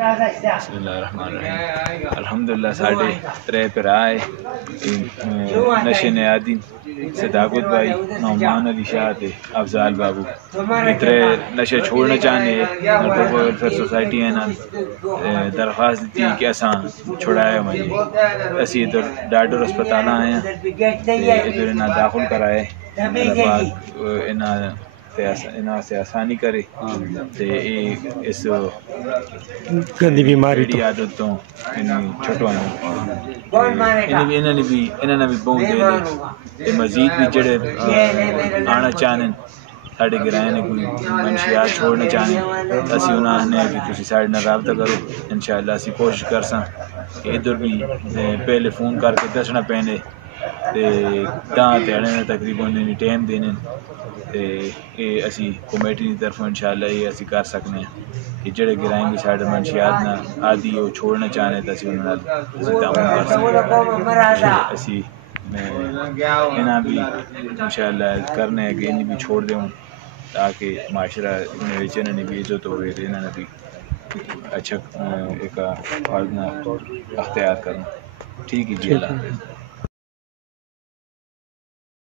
بسم اللہ الرحمن الرحیم. الحمدللہ ساڑھے ترے پرائے نشے نیادی صداقت بھائی نعمان علی شاہ تے افضال بابو اترے نشے چھوڑنا چاہنے نرتوپہ ویلفیئر سوسائٹی ہیں درخواست دیتی کہ اساں چھڑایا مجھے اسی ادھر ڈاڈر ہسپتال آئے ہیں ادھر انہیں داخل کرائے بعد انہاں سے آسانی کرے تے اس گندی بیماری جڑی عادت تو چھٹوانا انہوں نے بھی بہت دے دے مزید بھی جڑے آنا چاہنے ساڑھے گرائے نے کوئی منشیات چھوڑنا چاہنے اسی انہوں نے کہ تسی ساڑھے نہ رابطہ کرو انشاءاللہ اسی کوشش کرساں ادھر بھی پہلے فون کر کے دسنا پینے داں تیڑے نے تقریباً ٹائم دینے یہ اسی کمیٹی کی طرف انشاءاللہ یہ اسی کر سکنے ہیں کہ جڑے گرائیں بھی ساڑھے منشیات نہ عادی وہ چھوڑنا چاہنے تو اسی انہوں نے تعاون کر سکتے اسی انہاں بھی انشاءاللہ کرنے ہیں کہ انہیں بھی چھوڑ دیں تاکہ معاشرہ انہیں نے بھی عزت ہوئے انہوں نے بھی اچھا ایک فالنا اختیار کرنا. ٹھیک ہے جی اللہ.